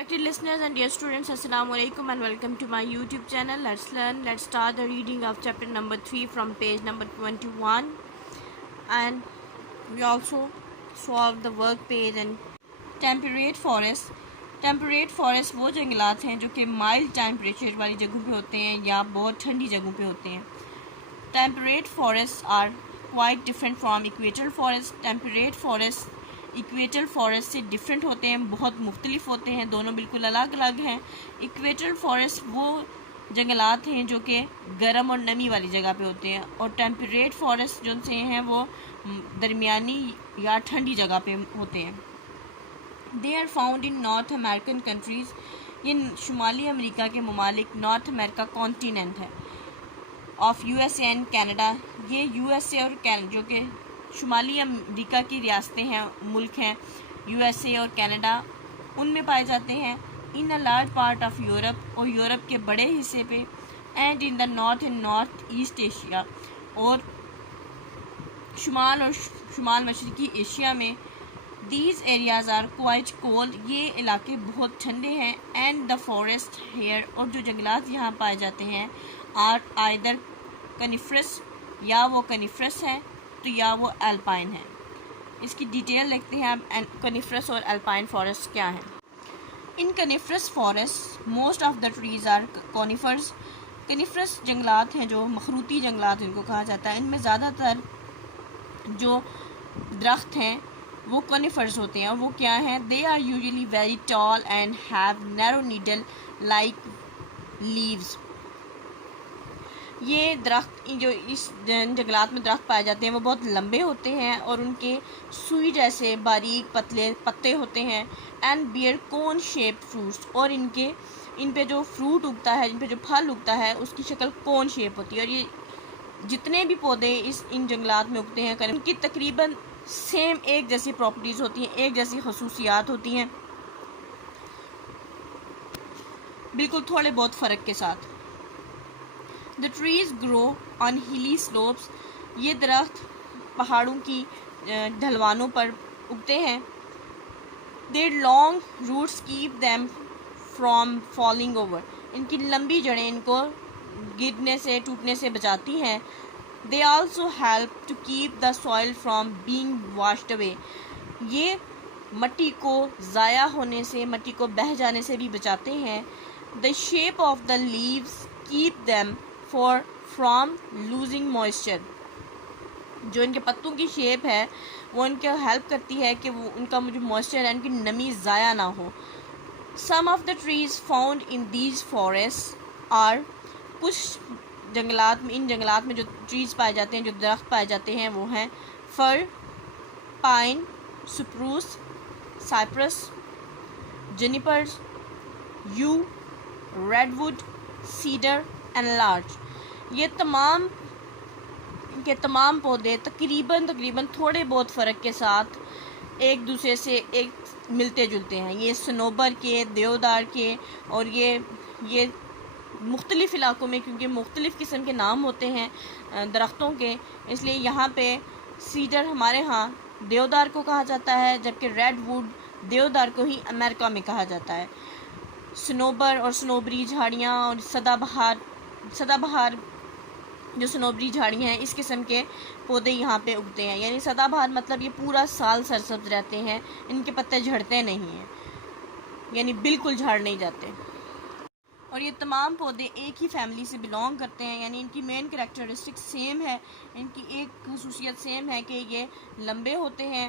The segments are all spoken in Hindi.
Respected listeners and dear students, Assalamu alaikum and welcome to my YouTube channel. Let's learn. Let's start the reading of chapter number 3 from page number 21. And we also solve the work page and temperate forest. Temperate forest वो जंगलात हैं जो कि माइल्ड टेम्परेचर वाली जगहों पे होते हैं या बहुत ठंडी जगहों पे होते हैं. Temperate forest are quite different from equatorial forest. Temperate forest equatorial forest से डिफरेंट होते हैं, बहुत मुख्तलिफ होते हैं, दोनों बिल्कुल अलग अलग हैं. इक्वेटल फॉरेस्ट वो जंगलात हैं जो कि गर्म और नमी वाली जगह पे होते हैं, और टेम्परेट फॉरेस्ट जो से हैं वो दरमियानी या ठंडी जगह पे होते हैं. They are found in North American countries. ये शुमाली अमेरिका के ममालिक, नॉर्थ अमेरिका कॉन्टीनेंट है, ऑफ यूएसए एंड कनाडा. ये यूएसए और जो कि शुमाली अमेरिका की रियासतें हैं, मुल्क हैं यूएसए और कनाडा, उनमें पाए जाते हैं. In a large part of Europe, और यूरोप के बड़े हिस्से पे, and in the north and north east Asia, और शुमाल मशरकी एशिया में. These areas are quite cold. ये इलाके बहुत ठंडे हैं. एंड द फॉरेस्ट हेयर, और जो जंगलात यहाँ पाए जाते हैं, आर आइदर कनिफ्रस, या वो कनिफ्रस हैं तो या वो अल्पाइन है. इसकी डिटेल देखते हैं आप. कनिफ्रस और अल्पाइन फॉरेस्ट क्या है. In coniferous forest most of the trees are conifers. Coniferous जंगलात हैं जो मखरूती जंगलात इनको कहा जाता है. इनमें ज़्यादातर जो दरख्त हैं वो कॉनिफर्स होते हैं, और वो क्या हैं. They are usually very tall and have narrow needle like leaves. ये दरख्त जो इस जंगलात में दरख्त पाए जाते हैं वो बहुत लंबे होते हैं, और उनके सुई जैसे बारीक पतले पत्ते होते हैं. And bear cone shape fruits, और इन पे जो फ्रूट उगता है, इन पे जो फल उगता है, उसकी शक्ल कोन शेप होती है. और ये जितने भी पौधे इन जंगलात में उगते हैं, उनकी तकरीबन सेम एक जैसी प्रॉपर्टीज़ होती हैं, एक जैसी खसूसियात होती हैं, बिल्कुल थोड़े बहुत फ़र्क के साथ. The trees grow on hilly slopes. ये दरख्त पहाड़ों की ढलवानों पर उगते हैं. Their long roots keep them from falling over. इनकी लंबी जड़ें इनको गिरने से, टूटने से बचाती हैं. They also help to keep the soil from being washed away. ये मट्टी को ज़ाया होने से, मट्टी को बह जाने से भी बचाते हैं. The shape of the leaves keep them from losing moisture. जो इनके पत्तों की शेप है वो इनको हेल्प करती है कि वो उनका जो मॉइस्चर है, उनकी नमी ज़ाया ना हो. Some of the trees found in these forests are, कुछ जंगलात में, इन जंगलात में जो ट्रीज़ पाए जाते हैं, जो दरख्त पाए जाते हैं, वो हैं fir, pine, spruce, cypress, junipers, yew, redwood, cedar and larch. ये तमाम पौधे तकरीबन थोड़े बहुत फ़र्क के साथ एक दूसरे से एक मिलते जुलते हैं. ये सनोबर के, देवदार के, और ये मुख्तलिफ़ इलाकों में, क्योंकि मुख्तलिफ़ किस्म के नाम होते हैं दरख्तों के, इसलिए यहाँ पे सीडर हमारे यहाँ देवदार को कहा जाता है, जबकि रेडवुड देवदार को ही अमेरिका में कहा जाता है. सनोबर और सनोबरी झाड़ियाँ और सदाबहार जो सनोबरी झाड़ियाँ हैं, इस किस्म के पौधे यहाँ पे उगते हैं. यानी सदाबहार मतलब ये पूरा साल सरसब्ज रहते हैं, इनके पत्ते झड़ते नहीं हैं, यानी बिल्कुल झाड़ नहीं जाते. और ये तमाम पौधे एक ही फैमिली से बिलोंग करते हैं, यानी इनकी मेन कैरेक्टरिस्टिक सेम है, इनकी एक खसूसियत सेम है कि ये लंबे होते हैं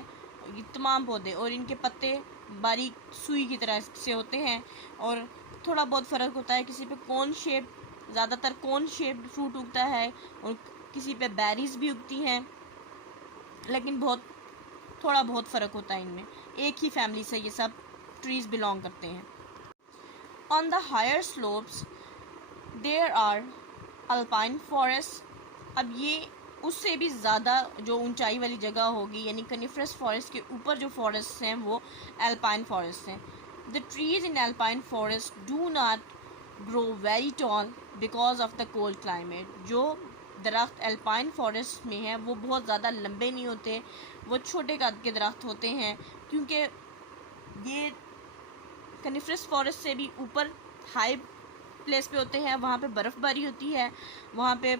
ये तमाम पौधे, और इनके पत्ते बारीक सुई की तरह से होते हैं. और थोड़ा बहुत फ़र्क होता है, किसी पे कोन शेप, ज़्यादातर कोन शेप फ्रूट उगता है, और किसी पे बेरीज भी उगती हैं, लेकिन थोड़ा बहुत फ़र्क होता है इनमें. एक ही फैमिली से ये सब ट्रीज़ बिलोंग करते हैं. On the higher slopes there are alpine forests. अब ये उससे भी ज़्यादा जो ऊंचाई वाली जगह होगी, यानी कनिफरस फॉरेस्ट के ऊपर जो फॉरेस्ट हैं वो अल्पाइन फॉरेस्ट हैं. The trees in alpine forest do not grow very tall because of the cold climate. जो दरख्त अल्पाइन फॉरेस्ट में हैं वो बहुत ज़्यादा लंबे नहीं होते, वो छोटे कद के दरख्त होते हैं, क्योंकि ये कनिफरस फॉरेस्ट से भी ऊपर हाई प्लेस पे होते हैं, वहाँ पे बर्फ़बारी होती है, वहाँ पे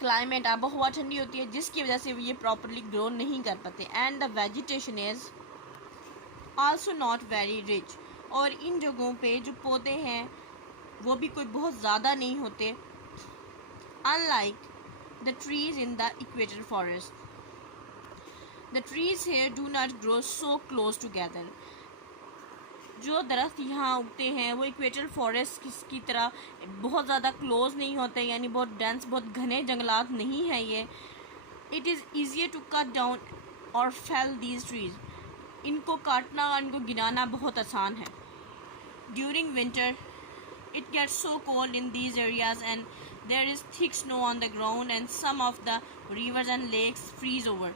क्लाइमेट आबो हवा ठंडी होती है, जिसकी वजह से ये प्रॉपरली ग्रो नहीं कर पाते। And the vegetation is also not very rich, और इन जगहों पे जो पौधे हैं वो भी कोई बहुत ज़्यादा नहीं होते, unlike the trees in the equator forest. The trees here do not grow so close together. जो दरख्त यहाँ उगते हैं वो इक्वेटर फॉरेस्ट की तरह बहुत ज़्यादा क्लोज नहीं होते, यानी बहुत डेंस, बहुत घने जंगलात नहीं हैं ये। It is easier to cut down और फेल दीज ट्रीज। इनको काटना और इनको गिराना बहुत आसान है। During winter it gets so cold in these areas and there is thick snow on the ground and some of the rivers and lakes freeze over.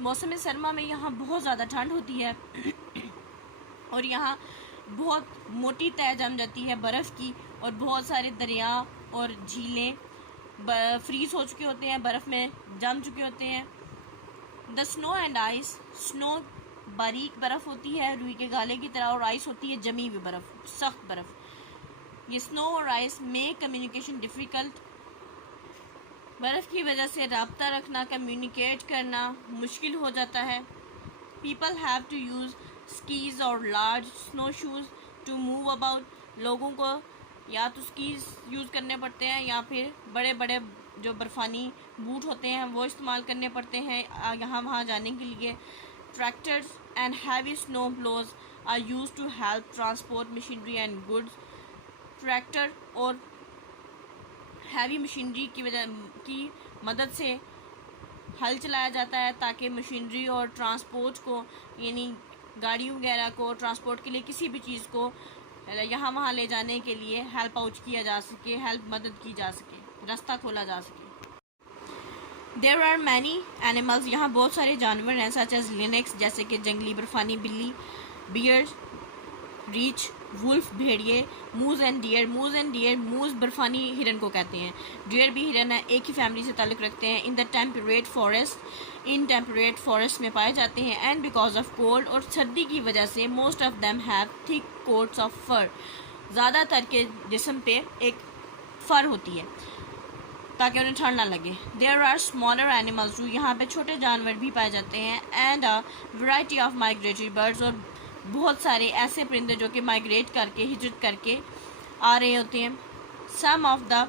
मौसम सरमा में यहाँ बहुत ज़्यादा ठंड होती है और यहाँ बहुत मोटी तह जम जाती है बर्फ़ की, और बहुत सारे दरिया और झीलें फ्रीज़ हो चुके होते हैं, बर्फ़ में जम चुके होते हैं। The snow and ice, snow बारीक बर्फ़ होती है रुई के गाले की तरह, और आइस होती है जमी हुई बर्फ़, सख्त बर्फ़। ये स्नो और आइस में कम्युनिकेशन डिफ़िकल्ट, बर्फ़ की वजह से रब्ता रखना, कम्युनिकेट करना मुश्किल हो जाता है। People have to use skis और large snow shoes to move about. लोगों को या तो स्कीज़ यूज़ करने पड़ते हैं या फिर बड़े बड़े जो बर्फ़ानी बूट होते हैं वो इस्तेमाल करने पड़ते हैं यहाँ वहाँ जाने के लिए। Tractors and heavy snow blows are use to help transport machinery and goods. Tractor और हैवी मशीनरी की मदद से हल चलाया जाता है ताकि मशीनरी और ट्रांसपोर्ट को, यानी गाड़ी वगैरह को ट्रांसपोर्ट के लिए किसी भी चीज़ को यहाँ वहाँ ले जाने के लिए हेल्प आउट किया जा सके, मदद की जा सके, रास्ता खोला जा सके। देयर आर मैनी एनिमल्स, यहाँ बहुत सारे जानवर हैं, सच एज लिनक्स जैसे कि जंगली बर्फानी बिल्ली, बियर, रीच, वुल्फ भेड़िए, मूज एंड डियर। मूज बर्फानी हिरन को कहते हैं, डियर भी हिरन है, एक ही फैमिली से ताल्लुक़ रखते हैं। इन टेम्परेट फॉरेस्ट में पाए जाते हैं। एंड बिकॉज ऑफ कोल्ड, और सर्दी की वजह से most of them have thick coats of fur. ज़्यादातर के जिस्म पे एक फ़र होती है ताकि उन्हें ठंड ना लगे। देयर आर स्मॉलर एनिमल्स, जो यहाँ पे छोटे जानवर भी पाए जाते हैं। And a variety of migratory birds, और बहुत सारे ऐसे परिंदे जो कि माइग्रेट करके, हिजरत करके आ रहे होते हैं। Some of the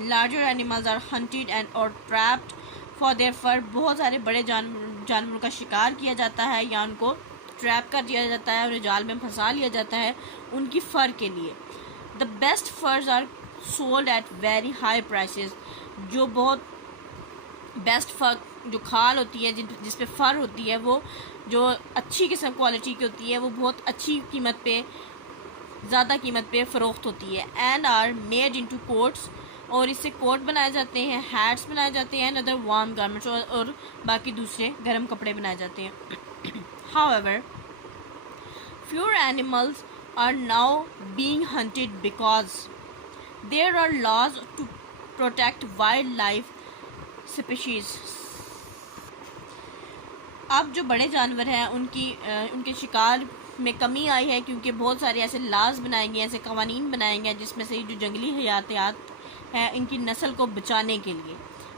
larger animals are hunted and और ट्रैप्ड फॉर देयर फर। बहुत सारे बड़े जानवरों का शिकार किया जाता है या उनको ट्रैप कर दिया जाता है, उन्हें जाल में फंसा लिया जाता है उनकी फ़र के लिए। The best furs are sold at very high prices. जो बहुत बेस्ट फर, जो खाल होती है, जिस पे फ़र होती है, वो जो अच्छी किस्म क्वालिटी की होती है, वो बहुत अच्छी कीमत पे, ज़्यादा कीमत पे फ़रोख्त होती है। And are made into coats, और इससे कोट बनाए जाते हैं, हैट्स बनाए जाते हैं, अदर वार्म गारमेंट्स, और बाकी दूसरे गर्म कपड़े बनाए जाते हैं। However fewer animals are now being hunted because there are laws to protect wildlife species. अब जो बड़े जानवर हैं उनके शिकार में कमी आई है, क्योंकि बहुत सारे ऐसे लाज बनाए गए, ऐसे कवानीन बनाए गए जिसमें से जो जंगली हयातियात है इनकी नस्ल को बचाने के लिए।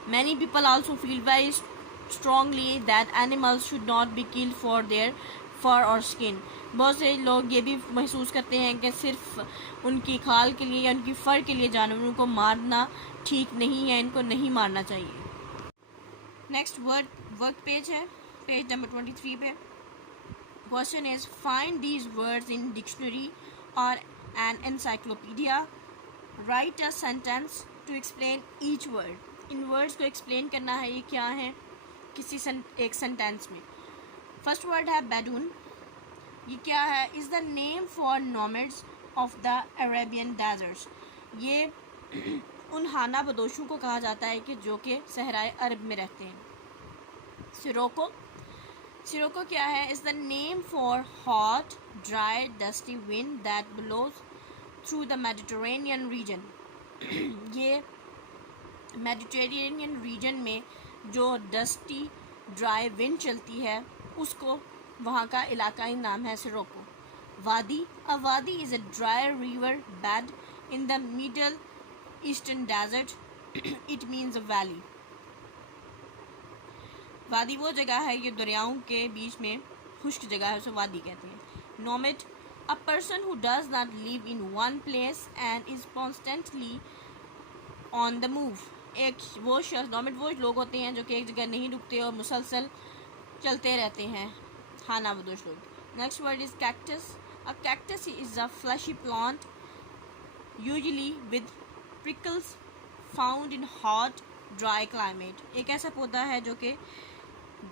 Many people also feel very strongly that animals should not be killed for their fur और स्किन। बहुत से लोग ये भी महसूस करते हैं कि सिर्फ उनकी खाल के लिए या उनकी फ़र के लिए जानवरों को मारना ठीक नहीं है, इनको नहीं मारना चाहिए। नेक्स्ट वर्क पेज है, पेज नंबर 23 पे। Question is find these words in dictionary or an encyclopedia. Write a sentence to explain each word. इन वर्ड्स को एक्सप्लेन करना है ये क्या है एक सेंटेंस में। फर्स्ट वर्ड है बैडून। ये क्या है? Is the name for nomads of the Arabian deserts. ये उन हाना बदोशों को कहा जाता है कि जो कि सहराए अरब में रहते हैं। सिरोको क्या है? Is the name for hot dry dusty wind that blows through the Mediterranean region. ये मेडिटेरेनियन रीजन में जो डस्टी ड्राई विंड चलती है उसको, वहाँ का इलाकाई नाम है Scirocco. Wadi. A wadi is a dry river bed in the Middle Eastern desert. It means a valley. वादी वो जगह है ये दरियाओं के बीच में खुश्क जगह है, उसे वादी कहते हैं. Nomad. A person who does not live in one place and is constantly on the move. एक वो शख्स, नोमेड वो लोग होते हैं जो कि एक जगह नहीं रुकते और मुसलसल चलते रहते हैं, खानाबदोश लोग. Next word is cactus. A cactus is a fleshy plant usually with prickles found in hot dry climate. एक ऐसा पौधा है जो कि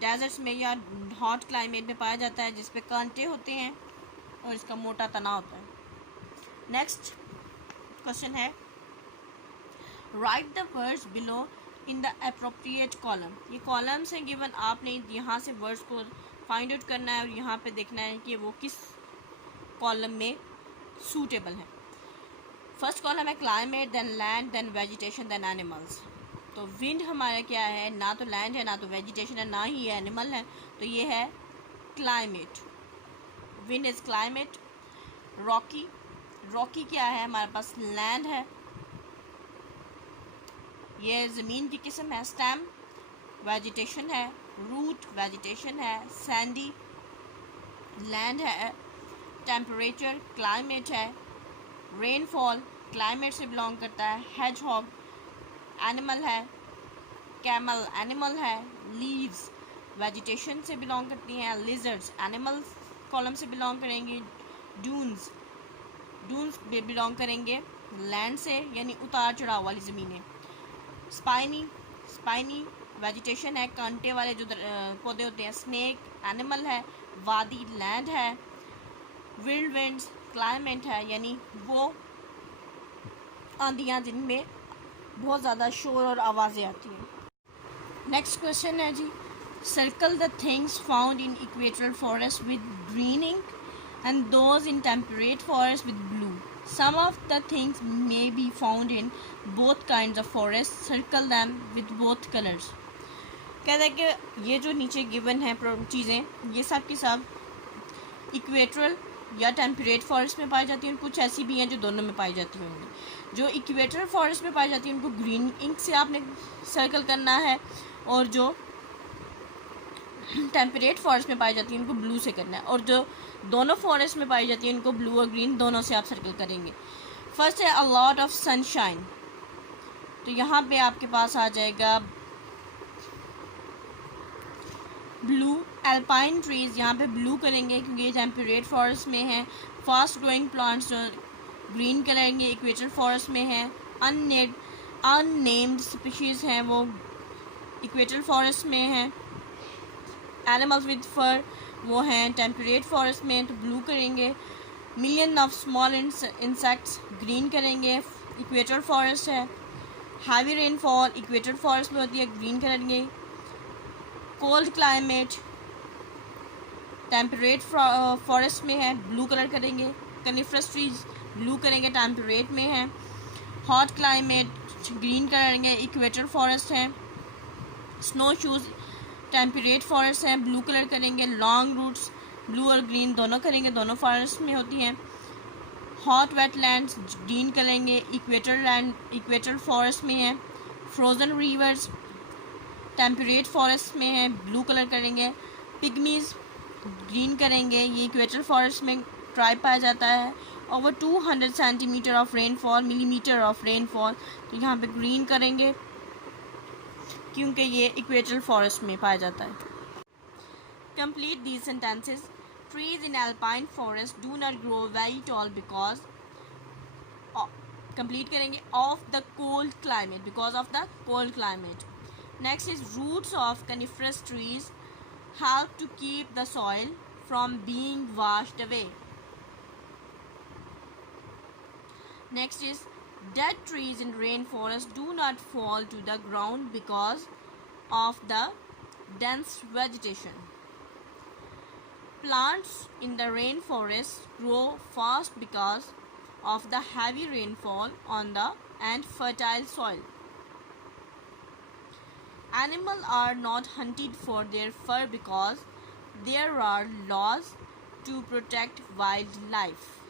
डेजर्ट्स में या हॉट क्लाइमेट में पाया जाता है, जिस पे कांटे होते हैं और इसका मोटा तना होता है. नेक्स्ट क्वेश्चन है, right the words below in the appropriate column. ये कॉलम्स हैं गिवन, आपने यहाँ से वर्ड्स को फाइंड आउट करना है और यहाँ पे देखना है कि वो किस कॉलम में सूटेबल है. फर्स्ट कॉलम है climate, then land, then vegetation, then animals. तो विंड हमारा क्या है, ना तो लैंड है ना तो वेजिटेशन है ना ही एनिमल है, तो ये है climate. Wind is climate. Rocky. Rocky क्या है, हमारे पास लैंड है, ये ज़मीन की किस्म है. स्टेम वेजिटेशन है. रूट वेजिटेशन है. सैंडी लैंड है. टेम्परेचर क्लाइमेट है. रेनफॉल क्लाइमेट से बिलोंग करता है. हेजहॉग एनिमल है. कैमल एनिमल है. लीव्स वेजिटेशन से बिलोंग करती हैं. लिजर्ड्स एनिमल्स कॉलम से बिलोंग करेंगे. डून्स बिलोंग करेंगे लैंड से, यानी उतार चढ़ाव वाली ज़मीनें. स्पाइनी वेजिटेशन है, कांटे वाले जो पौधे होते हैं. स्नेक एनिमल है. वादी लैंड है. विल्ड विंड्स क्लाइमेट है, यानी वो आंधियाँ जिनमें बहुत ज़्यादा शोर और आवाज़ें आती हैं. नेक्स्ट क्वेश्चन है जी, circle the things found in equatorial forest with green ink and those in temperate forest with blue. Some of the things may be found in both kinds of forest. Circle them with both colours. कहता है कि ये जो नीचे गिवन है चीज़ें, ये सब की सब इक्वेटोरियल या टेम्परेट फॉरेस्ट में पाई जाती हैं. कुछ ऐसी भी हैं जो दोनों में पाई जाती होंगी. जो इक्वेटोरियल फॉरेस्ट में पाई जाती हैं उनको ग्रीन इंक से आपने सर्कल करना है, और जो टेम्परेट फॉरेस्ट में पाई जाती हैं उनको ब्लू से करना है, और जो दोनों फॉरेस्ट में पाई जाती हैं उनको ब्लू और ग्रीन दोनों से आप सर्कल करेंगे. फर्स्ट है अ लॉट ऑफ सनशाइन. तो यहाँ पे आपके पास आ जाएगा ब्लू. एल्पाइन ट्रीज यहाँ पे ब्लू करेंगे क्योंकि ये टेम्परेट फॉरेस्ट में है. फास्ट ग्रोइंग प्लांट्स जो ग्रीन करेंगे इक्वेटर फॉरेस्ट में है. अननेम्ड स्पीशीज़ हैं वो इक्वेटर फॉरेस्ट में है. एनिमल्स विद फर वो हैं टेम्परेट फॉरेस्ट में, तो ब्लू करेंगे. Million of small insects green करेंगे, इक्वेटर फॉरेस्ट है. हैवी रेनफॉल इक्वेटर फॉरेस्ट में होती है, ग्रीन करेंगे. कोल्ड क्लाइमेट टेम्परेट फॉरेस्ट में है, ब्लू कलर करेंगे. कनिफरस ट्रीज ब्लू करेंगे, टेम्परेट में है. हॉट क्लाइमेट ग्रीन करेंगे, इक्वेटर फॉरेस्ट है. स्नो शूज़ टेम्परेट फॉरेस्ट है, ब्लू कलर करेंगे. लॉन्ग रूट्स ब्लू और ग्रीन दोनों करेंगे, दोनों फॉरेस्ट में होती हैं. हॉट वेटलैंड्स ग्रीन करेंगे, इक्वेटर फॉरेस्ट में है. फ्रोज़न रिवर्स टेम्परेट फॉरेस्ट में है, ब्लू कलर करेंगे. पिग्मीज़ ग्रीन करेंगे, ये इक्वेटर फॉरेस्ट में ट्राइब पाया जाता है. Over 200 centimetre of rainfall, millimetre of rainfall, तो यहाँ पे ग्रीन करेंगे क्योंकि ये इक्वेटर फॉरेस्ट में पाया जाता है. Complete these sentences. Trees in alpine forest do not grow very tall because complete करेंगे of the cold climate, because of the cold climate. Next is roots of coniferous trees help to keep the soil from being washed away. Next is dead trees in rainforest do not fall to the ground because of the dense vegetation. Plants in the rainforest grow fast because of the heavy rainfall on the and fertile soil. Animals are not hunted for their fur because there are laws to protect wildlife.